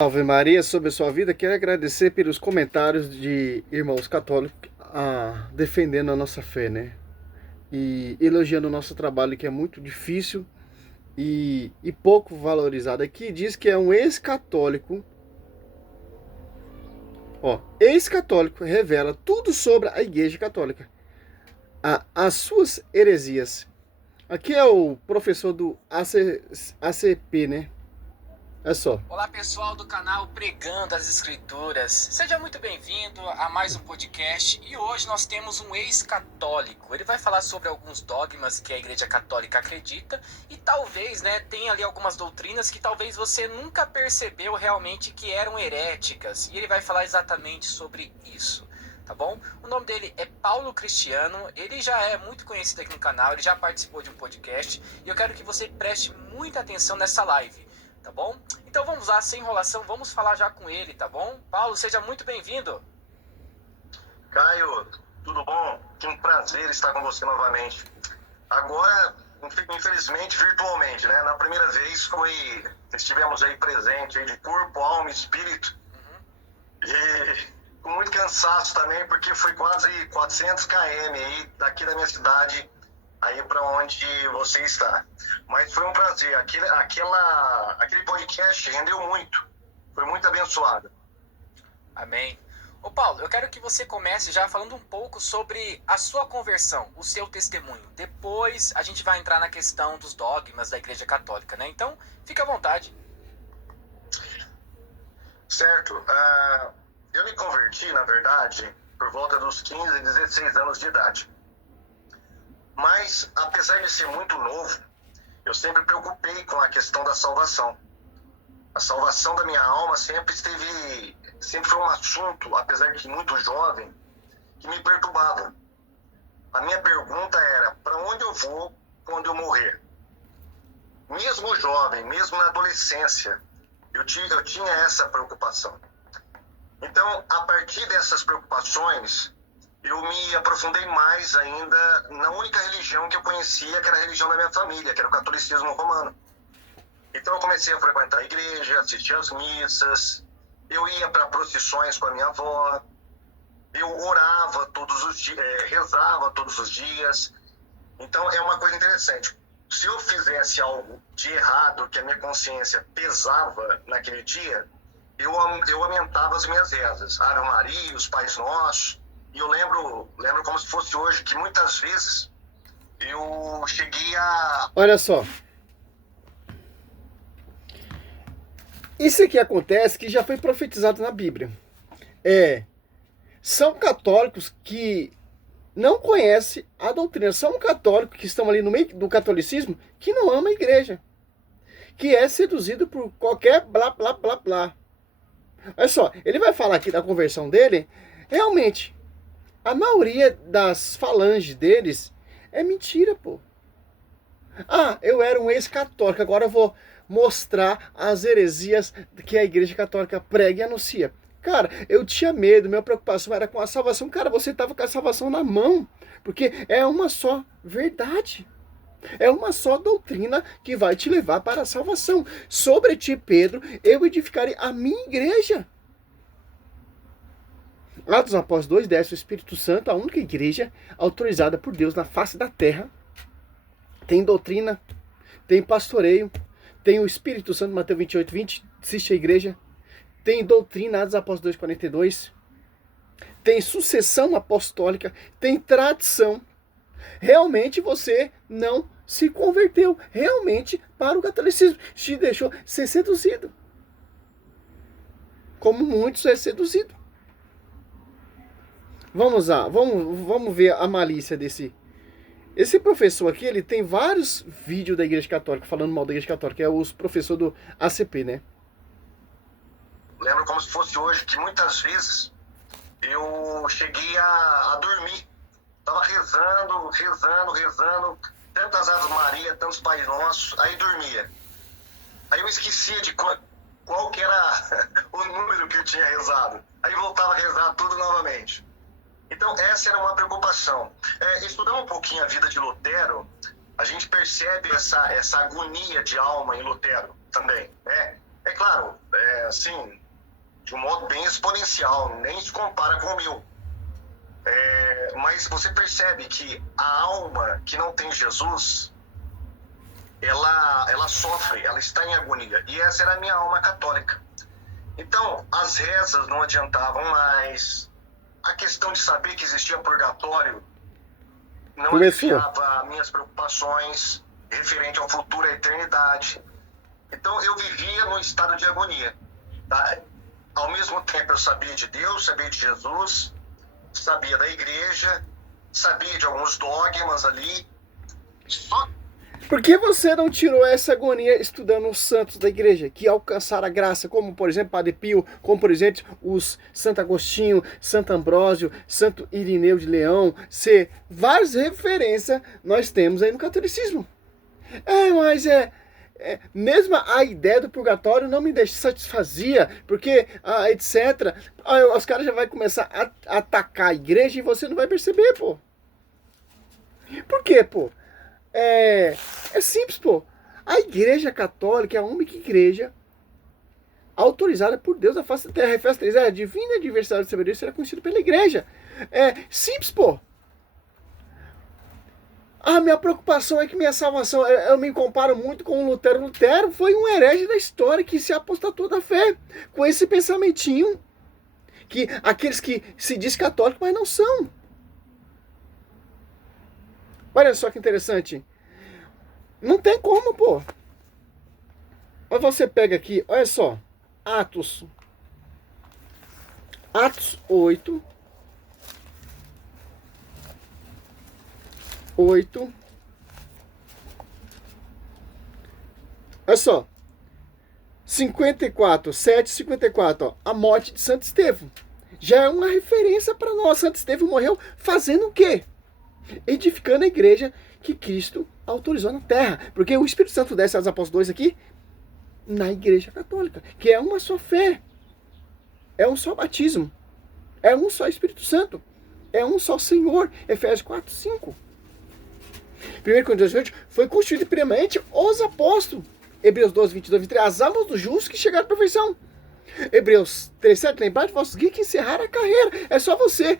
Ave Maria sobre a sua vida. Quero agradecer pelos comentários de irmãos católicos defendendo a nossa fé, né? E elogiando o nosso trabalho, que é muito difícil e pouco valorizado. Aqui diz que é um ex-católico. Ó, ex-católico revela tudo sobre a Igreja Católica, as suas heresias. Aqui é o professor do ACP, né? É só. Olá pessoal do canal Pregando as Escrituras, seja muito bem-vindo a mais um podcast e hoje nós temos um ex-católico. Ele vai falar sobre alguns dogmas que a Igreja Católica acredita e talvez, tenha ali algumas doutrinas que talvez você nunca percebeu realmente que eram heréticas, e ele vai falar exatamente sobre isso. Tá bom? O nome dele é Paulo Cristiano, ele já é muito conhecido aqui no canal, ele já participou de um podcast e eu quero que você preste muita atenção nessa live. Tá bom? Então vamos lá, sem enrolação, vamos falar já com ele, tá bom? Paulo, seja muito bem-vindo. Caio, tudo bom? Que um prazer estar com você novamente. Agora, infelizmente, virtualmente, né? Na primeira vez estivemos aí presentes, aí de corpo, alma e espírito. E com muito cansaço também, porque foi quase 400 km aí daqui da minha cidade aí para onde você está. Mas foi um prazer. Aquele podcast rendeu muito. Foi muito abençoado. Amém. Ô Paulo, eu quero que você comece já falando um pouco sobre a sua conversão, o seu testemunho. Depois a gente vai entrar na questão dos dogmas da Igreja Católica, né? Então, fica à vontade. Certo. Eu me converti, na verdade, por volta dos 15, 16 anos de idade. Mas, apesar de ser muito novo, eu sempre me preocupei com a questão da salvação. A salvação da minha alma sempre foi um assunto, apesar de muito jovem, que me perturbava. A minha pergunta era, para onde eu vou quando eu morrer? Mesmo jovem, mesmo na adolescência, eu tinha essa preocupação. Então, a partir dessas preocupações, eu me aprofundei mais ainda na única religião que eu conhecia, que era a religião da minha família, que era o catolicismo romano. Então eu comecei a frequentar a igreja, assistir às missas, eu ia para procissões com a minha avó, eu orava todos os dias, rezava todos os dias. Então é uma coisa interessante. Se eu fizesse algo de errado, que a minha consciência pesava naquele dia, eu aumentava as minhas rezas, Ave Maria, os Pais Nossos. E eu lembro como se fosse hoje, que muitas vezes eu cheguei a... Olha só. Isso aqui acontece que já foi profetizado na Bíblia. São católicos que não conhecem a doutrina. São católicos que estão ali no meio do catolicismo que não amam a igreja. Que é seduzido por qualquer blá, blá, blá, blá. Olha só, ele vai falar aqui da conversão dele. Realmente, a maioria das falanges deles é mentira, pô. Eu era um ex-católico, agora eu vou mostrar as heresias que a Igreja Católica prega e anuncia. Cara, eu tinha medo, minha preocupação era com a salvação. Cara, você estava com a salvação na mão, porque é uma só verdade. É uma só doutrina que vai te levar para a salvação. Sobre ti, Pedro, eu edificarei a minha igreja. Atos Apóstolos 2, desce o Espírito Santo, a única igreja autorizada por Deus na face da terra. Tem doutrina, tem pastoreio, tem o Espírito Santo, Mateus 28, 20, assiste a igreja. Tem doutrina, Atos Apóstolos 2, 42. Tem sucessão apostólica, tem tradição. Realmente você não se converteu realmente para o catolicismo. Te deixou ser seduzido. Como muitos é seduzido. Vamos lá, vamos ver a malícia desse. Esse professor aqui, ele tem vários vídeos da Igreja Católica, falando mal da Igreja Católica, é o professor do ACP, né? Lembro como se fosse hoje, que muitas vezes eu cheguei a dormir. Estava rezando, tantas Ave Maria, tantos Pais Nossos, aí dormia. Aí eu esquecia de qual que era o número que eu tinha rezado. Aí voltava a rezar tudo novamente. Então, essa era uma preocupação. Estudando um pouquinho a vida de Lutero, a gente percebe essa agonia de alma em Lutero também. É claro, assim, de um modo bem exponencial, nem se compara com o meu. Mas você percebe que a alma que não tem Jesus, ela sofre, ela está em agonia. E essa era a minha alma católica. Então, as rezas não adiantavam mais. A questão de saber que existia purgatório não aliviava minhas preocupações referente ao futuro, à eternidade. Então, eu vivia num estado de agonia. Tá? Ao mesmo tempo, eu sabia de Deus, sabia de Jesus, sabia da igreja, sabia de alguns dogmas ali. Só Por que você não tirou essa agonia estudando os santos da igreja, que alcançaram a graça, como por exemplo Padre Pio, como por exemplo os Santo Agostinho, Santo Ambrósio, Santo Irineu de Leão, várias referências nós temos aí no catolicismo. Mas mesmo a ideia do purgatório não me satisfazia, porque etc. Os caras já vão começar a atacar a igreja e você não vai perceber, pô. Por quê, pô? É simples, pô. A igreja católica é a única igreja autorizada por Deus a face da terra. Efésios 3, a divina diversidade de sabedoria será conhecida pela igreja. Simples, pô. A minha preocupação é que minha salvação, eu me comparo muito com o Lutero. Lutero foi um herege da história que se apostatou da fé, com esse pensamentinho, que aqueles que se diz católicos, mas não são. Olha só que interessante. Não tem como, pô. Mas você pega aqui, olha só. Atos 8. Olha só. 7:54, ó. A morte de Santo Estevão. Já é uma referência para nós. Santo Estevão morreu fazendo o quê? Edificando a igreja que Cristo autorizou na terra. Porque o Espírito Santo desce aos apóstolos 2 aqui na igreja católica, que é uma só fé, é um só batismo, é um só Espírito Santo, é um só Senhor. Efésios 4:5. 1 Coríntios 18 foi constituído primeiramente os apóstolos. Hebreus 12:22-23, as almas dos justos que chegaram à perfeição. Hebreus 3:7, lembrar de vossos guias que encerraram a carreira. É só você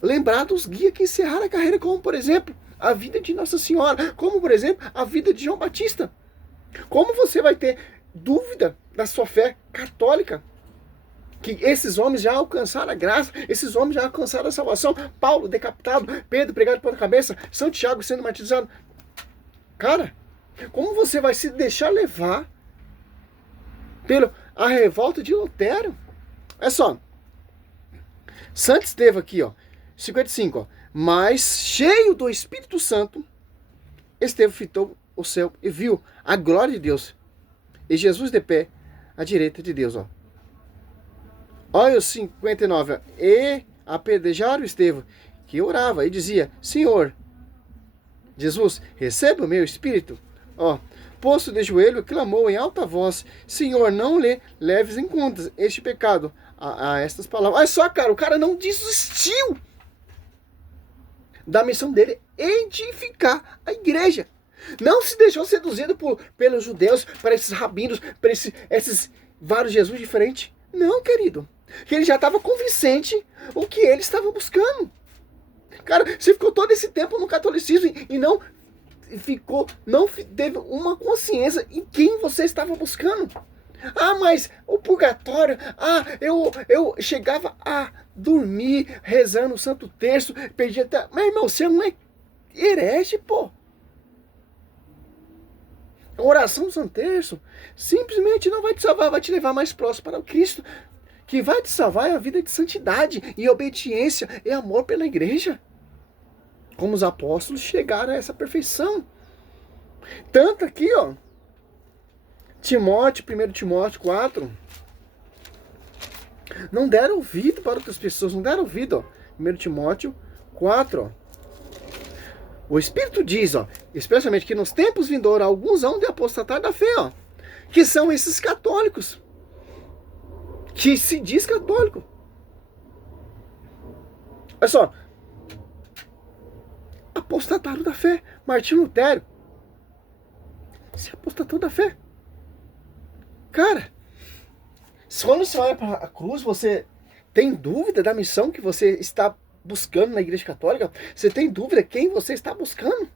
lembrar dos guias que encerraram a carreira, como por exemplo a vida de Nossa Senhora, como por exemplo a vida de João Batista. Como você vai ter dúvida da sua fé católica? Que esses homens já alcançaram a graça, esses homens já alcançaram a salvação. Paulo decapitado, Pedro pregado pela cabeça, São Tiago sendo martirizado. Cara, como você vai se deixar levar pela revolta de Lutero? É só, Santo Estevão aqui, ó, 55, ó. Mas cheio do Espírito Santo, Estevão fitou o céu e viu a glória de Deus e Jesus de pé à direita de Deus, ó. Olha o 59, ó. E apedrejaram Estevão, que orava e dizia: Senhor Jesus, receba o meu espírito. Ó, posto de joelho, clamou em alta voz: Senhor, não lhe leves em conta este pecado. A estas palavras. Olha só, cara, o cara não desistiu da missão dele, edificar a igreja. Não se deixou seduzido pelos judeus, para esses rabinos, para esses vários Jesus diferentes. Não, querido. Ele já estava convincente o que ele estava buscando. Cara, você ficou todo esse tempo no catolicismo e não teve uma consciência em quem você estava buscando. Mas o purgatório, eu chegava a dormir rezando o Santo Terço, perdia até... Mas, irmão, você não é herege, pô. A oração do Santo Terço simplesmente não vai te salvar, vai te levar mais próximo para o Cristo. Que vai te salvar é a vida de santidade e obediência e amor pela igreja. Como os apóstolos chegaram a essa perfeição. Tanto aqui, ó, 1 Timóteo 4, não deram ouvido para outras pessoas, não deram ouvido, ó. 1 Timóteo 4, ó. O Espírito diz, ó, especialmente que nos tempos vindouros alguns hão de apostatar da fé, ó, que são esses católicos, que se diz católico. Olha só, apostataram da fé. Martinho Lutero se apostatou da fé. Cara, quando você olha para a cruz, você tem dúvida da missão que você está buscando na Igreja Católica? Você tem dúvida quem você está buscando?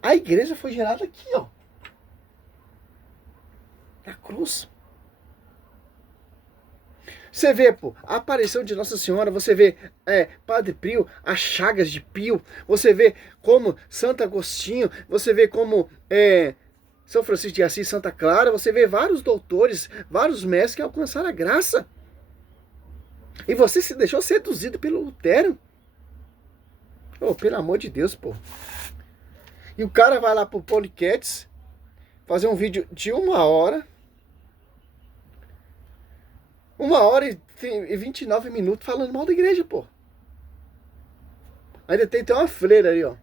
A igreja foi gerada aqui, ó. Na cruz. Você vê, pô, a aparição de Nossa Senhora, você vê Padre Pio, as chagas de Pio, você vê como Santo Agostinho, você vê como São Francisco de Assis, Santa Clara, você vê vários doutores, vários mestres que alcançaram a graça. E você se deixou seduzido pelo Lutero. Oh, pelo amor de Deus, pô. E o cara vai lá pro Poliquetes fazer um vídeo de 1 hora. 1 hora e 29 minutos falando mal da igreja, pô. Ainda tem uma freira ali, ó.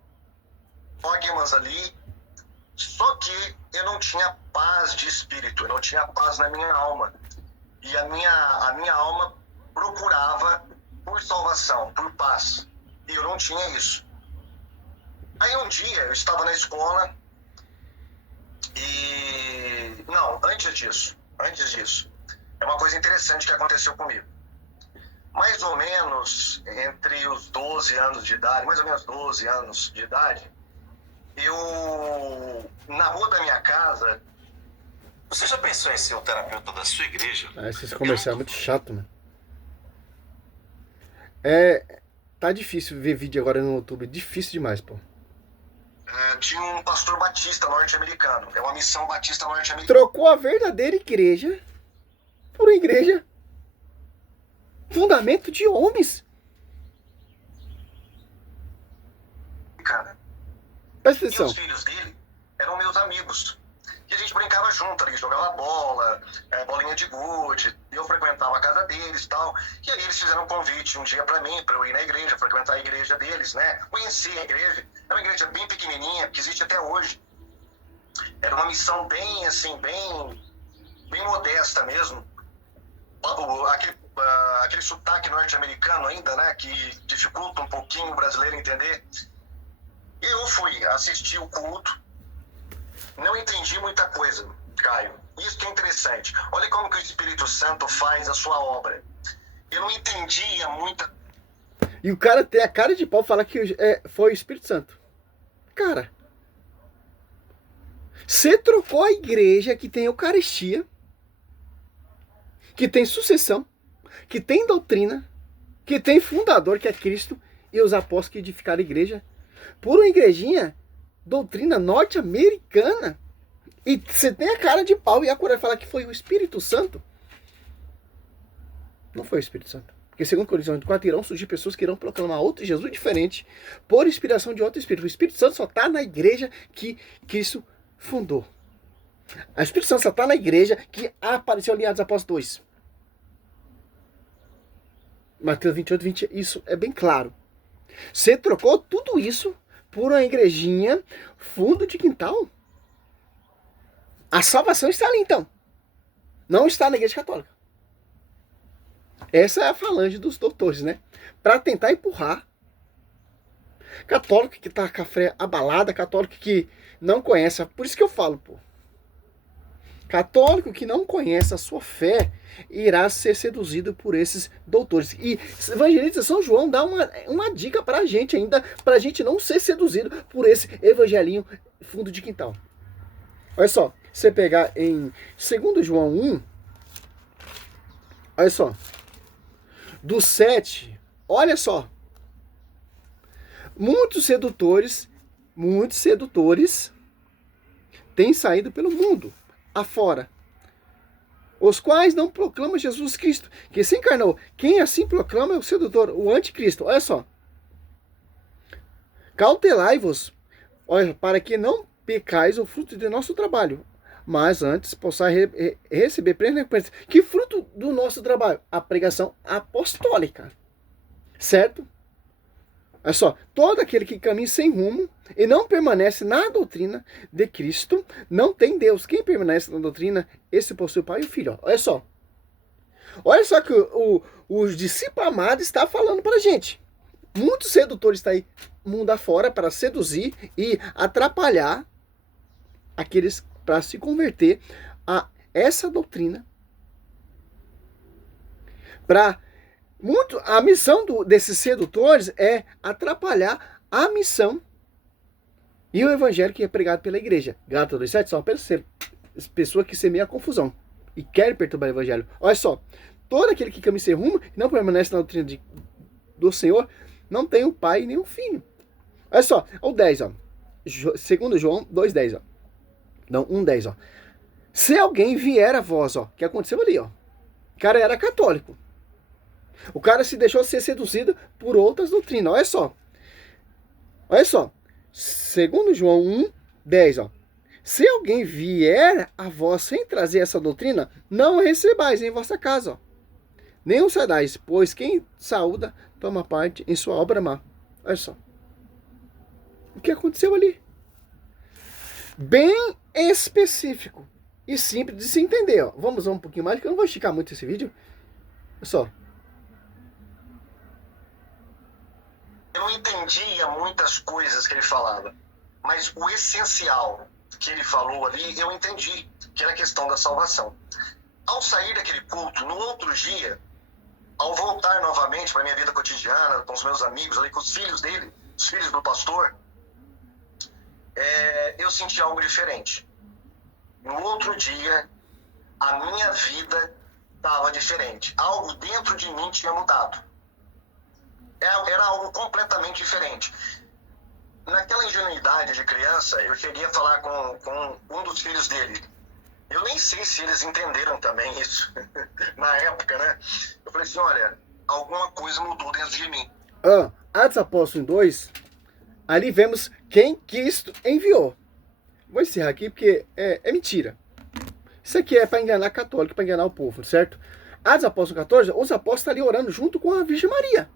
Dogmas ali, só que eu não tinha paz de espírito, eu não tinha paz na minha alma. E a minha alma procurava por salvação, por paz. E eu não tinha isso. Aí um dia eu estava na escola e... Não, antes disso. É uma coisa interessante que aconteceu comigo. Mais ou menos entre os 12 anos de idade, eu, na rua da minha casa... Você já pensou em ser o terapeuta da sua igreja? Esse comercial é muito chato, mano. Tá difícil ver vídeo agora no YouTube, difícil demais, pô. Tinha um pastor batista norte-americano, é uma missão batista norte-americana. Trocou a verdadeira igreja por uma igreja fundamento de homens. Cara. Presta atenção. E os filhos dele eram meus amigos. E a gente brincava junto ali, jogava bola, bolinha de gude, e eu frequentava a casa deles e tal. E aí eles fizeram um convite um dia pra mim, pra eu ir na igreja, frequentar a igreja deles, né? Conheci a igreja, é uma igreja bem pequenininha, que existe até hoje. Era uma missão bem, assim, bem modesta mesmo. Aquele sotaque norte-americano ainda, né? Que dificulta um pouquinho o brasileiro entender. E eu fui assistir o culto. Não entendi muita coisa, Caio. Isso que é interessante. Olha como que o Espírito Santo faz a sua obra. Eu não entendia muita... E o cara tem a cara de pau falar que foi o Espírito Santo. Cara, você trocou a igreja que tem Eucaristia, que tem sucessão, que tem doutrina, que tem fundador, que é Cristo, e os apóstolos que edificaram a igreja, por uma igrejinha, doutrina norte-americana, e você tem a cara de pau e a coragem de falar que foi o Espírito Santo. Não foi o Espírito Santo. Porque segundo Coríntios 4, irão surgir pessoas que irão proclamar outro Jesus diferente, por inspiração de outro Espírito. O Espírito Santo só está na igreja que Cristo fundou. O Espírito Santo só está na igreja que apareceu ali em Atos Apóstolos 2. Mateus 28, 20, isso é bem claro. Você trocou tudo isso por uma igrejinha fundo de quintal? A salvação está ali, então. Não está na igreja católica. Essa é a falange dos doutores, né? Para tentar empurrar. Católico que tá com a fé abalada, católico que não conhece. Por isso que eu falo, pô. Católico que não conhece a sua fé irá ser seduzido por esses doutores. E evangelista São João dá uma dica pra gente ainda, pra gente não ser seduzido por esse evangelinho fundo de quintal. Olha só, você pegar em 2 João 1, olha só, do 7, olha só, muitos sedutores têm saído pelo mundo afora, os quais não proclamam Jesus Cristo, que se encarnou. Quem assim proclama é o sedutor, o anticristo. Olha só. Cautelai-vos, olha, para que não pecais o fruto de nosso trabalho, mas antes possais receber plena recompensa. Que fruto do nosso trabalho? A pregação apostólica. Certo? Olha só, todo aquele que caminha sem rumo e não permanece na doutrina de Cristo, não tem Deus. Quem permanece na doutrina, esse possui o Pai e o Filho. Olha só. Olha só que o discípulo amado está falando para a gente. Muitos sedutores estão aí mundo afora para seduzir e atrapalhar aqueles para se converter a essa doutrina a missão desses sedutores é atrapalhar a missão e o evangelho que é pregado pela igreja. Gálatas 2:7 são apenas pessoas que semeiam a confusão e querem perturbar o evangelho. Olha só, todo aquele que caminha sem rumo e não permanece na doutrina do Senhor não tem o pai nem o filho. Olha só, o 10, ó. 2 João 2:10, ó. Não, 1:10, ó. Se alguém vier a vós, ó, que aconteceu ali, ó. O cara era católico. O cara se deixou ser seduzido por outras doutrinas. Olha só. Olha só. 2 João 1:10, ó. Se alguém vier a vós sem trazer essa doutrina, não a recebais em vossa casa, ó. Nem o saudais, pois quem saúda toma parte em sua obra má. Olha só. O que aconteceu ali? Bem específico e simples de se entender, ó. Vamos um pouquinho mais, que eu não vou esticar muito esse vídeo. Olha só. Eu não entendia muitas coisas que ele falava, mas o essencial que ele falou ali, eu entendi, que era a questão da salvação. Ao sair daquele culto, no outro dia, ao voltar novamente para a minha vida cotidiana, com os meus amigos ali, com os filhos dele, os filhos do pastor, eu senti algo diferente. No outro dia, a minha vida estava diferente. Algo dentro de mim tinha mudado. Era algo completamente diferente. Naquela ingenuidade de criança, eu cheguei a falar com um dos filhos dele. Eu nem sei se eles entenderam também isso, na época, né? Eu falei assim, olha, alguma coisa mudou dentro de mim. Atos Apóstolos 2, ali vemos quem Cristo enviou. Vou encerrar aqui porque é mentira. Isso aqui é para enganar católico, para enganar o povo, certo? Atos Apóstolos 14, os apóstolos estão ali orando junto com a Virgem Maria.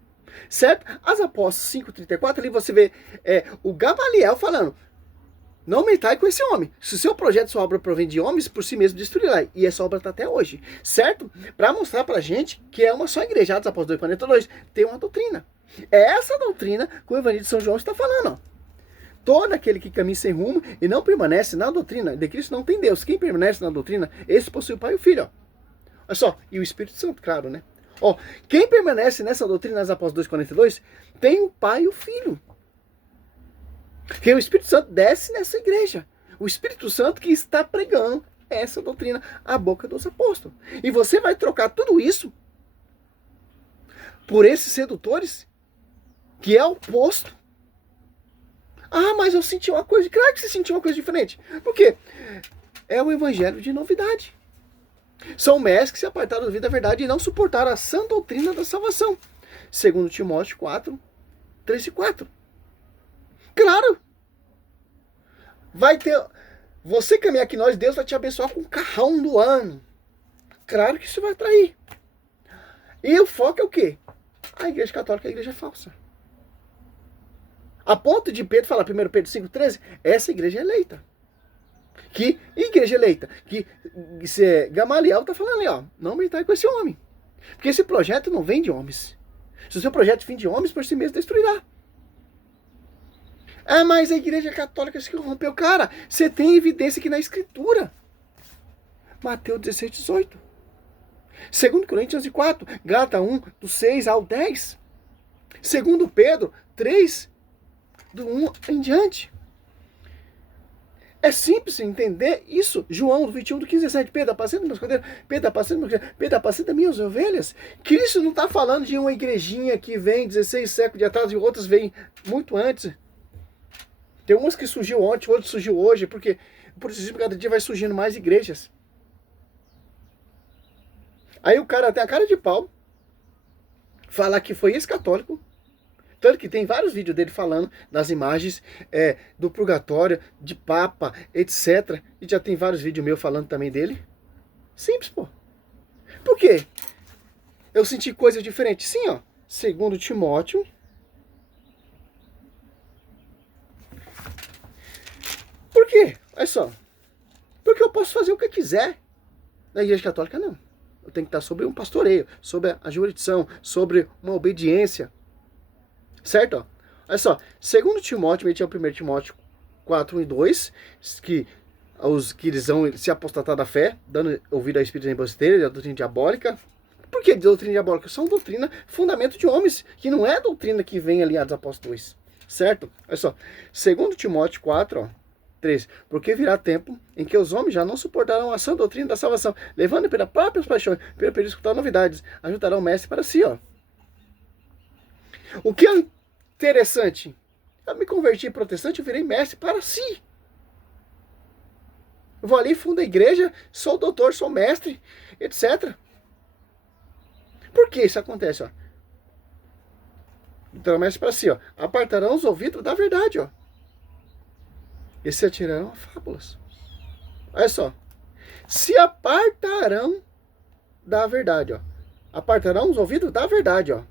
Certo? As Apóstolos 5:34, ali você vê o Gamaliel falando, não mentai com esse homem. Se o seu projeto, sua obra provém de homens, por si mesmo destruirá. E essa obra está até hoje. Certo? Para mostrar pra gente que é uma só igreja. Atos Apóstolos 2:42 tem uma doutrina. É essa doutrina que o Evangelho de São João está falando. Ó. Todo aquele que caminha sem rumo e não permanece na doutrina de Cristo não tem Deus. Quem permanece na doutrina, esse possui o Pai e o Filho. Ó. Olha só, e o Espírito Santo, claro, né? Ó, quem permanece nessa doutrina das Apóstolos 2:42 tem o Pai e o Filho. Que o Espírito Santo desce nessa igreja. O Espírito Santo que está pregando essa doutrina à boca dos apóstolos. E você vai trocar tudo isso por esses sedutores, que é o oposto. Ah, mas eu senti uma coisa. Claro que você sentiu uma coisa diferente. Por quê? É o evangelho de novidade. São mestres que se apartaram da vida da verdade e não suportaram a sã doutrina da salvação. 2 Timóteo 4:3-4. Claro. Vai ter... Você caminhar aqui nós, Deus vai te abençoar com o carrão do ano. Claro que isso vai atrair. E o foco é o quê? A igreja católica é a igreja falsa. A ponto de Pedro falar, 1 Pedro 5:13, essa igreja é eleita. Que igreja eleita? Que Gamaliel está falando ali, ó, não mentai com esse homem. Porque esse projeto não vem de homens. Se o seu projeto vem de homens, por si mesmo destruirá. Ah, mas a igreja católica se corrompeu. Cara, você tem evidência aqui na escritura. Mateus 16:18. 2 Coríntios 4, Gálatas 1, do 6 ao 10. 2 Pedro 3, do 1 em diante. É simples entender isso. João 21, do 15 a 17. Pedro, apacenta meus cordeiros. Pedro, apacenta meus cordeiros. Pedro, apacenta minhas ovelhas. Cristo não está falando de uma igrejinha que vem 16 séculos de atrás e outras vêm muito antes. Tem umas que surgiu ontem, outras surgiu hoje, porque por isso cada dia vai surgindo mais igrejas. Aí o cara tem a cara de pau, falar que foi ex-católico, tanto que tem vários vídeos dele falando das imagens do purgatório, de papa, etc. E já tem vários vídeos meus falando também dele. Simples, pô. Por quê? Eu senti coisas diferentes. Sim, ó. 2 Timóteo. Por quê? Olha só. Porque eu posso fazer o que eu quiser. Na igreja católica, não. Eu tenho que estar sobre um pastoreio, sobre a jurisdição, sobre uma obediência. Certo? Ó. Olha só. 2 Timóteo, 1 Timóteo 4, 1 e 2, que os que eles vão se apostatar da fé, dando ouvido a espíritos embusteiros, a doutrina diabólica. Por que doutrina diabólica? São doutrina, fundamento de homens, que não é a doutrina que vem ali dos apóstolos. Certo? Olha só. 2 Timóteo 4, ó, 3. Porque virá tempo em que os homens já não suportarão a sã doutrina da salvação, levando pelas próprias paixões, pelo escutar novidades, ajudarão o mestre para si, ó. O que é interessante? Eu me converti protestante, eu virei mestre para si. Eu vou ali, fundo a igreja, sou doutor, sou mestre, etc. Por que isso acontece, ó? Então, mestre para si, ó. Apartarão os ouvidos da verdade, ó. E se atirarão a fábulas. Olha só. Se apartarão da verdade, ó. Apartarão os ouvidos da verdade, ó.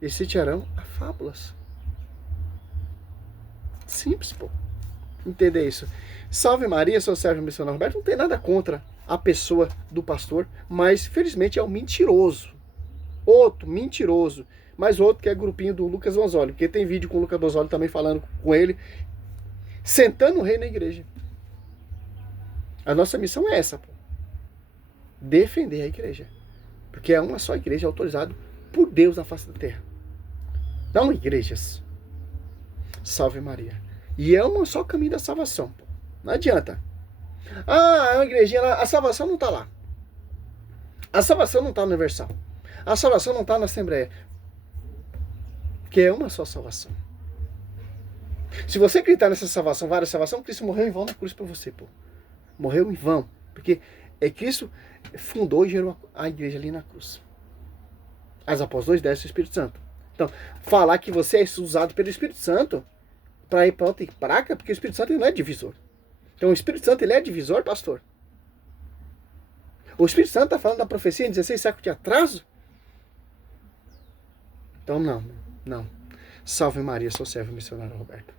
E se atirarão a fábulas. Simples, pô. Entender isso. Salve Maria, sou servo missionário Roberto. Não tem nada contra a pessoa do pastor, mas felizmente é um mentiroso. Outro mentiroso. Mas outro que é grupinho do Lucas Donzoli. Porque tem vídeo com o Lucas Donzoli também falando com ele. Sentando o rei na igreja. A nossa missão é essa, pô. Defender a igreja. Porque é uma só igreja autorizada por Deus na face da terra. Não igrejas. Salve Maria. E é um só caminho da salvação, pô. Não adianta. Ah, é uma igrejinha lá. A salvação não está lá. A salvação não está no Universal. A salvação não está na Assembleia. Que é uma só salvação. Se você acreditar nessa salvação, várias salvações, Cristo morreu em vão na cruz para você, pô. Morreu em vão. Porque Cristo fundou e gerou a igreja ali na cruz. As apóstolos descem o Espírito Santo. Então, falar que você é usado pelo Espírito Santo para ir para outra praca, porque o Espírito Santo ele não é divisor. Então o Espírito Santo ele é divisor, pastor? O Espírito Santo está falando da profecia em 16 séculos de atraso? Então não. Salve Maria, sou servo missionário Roberto.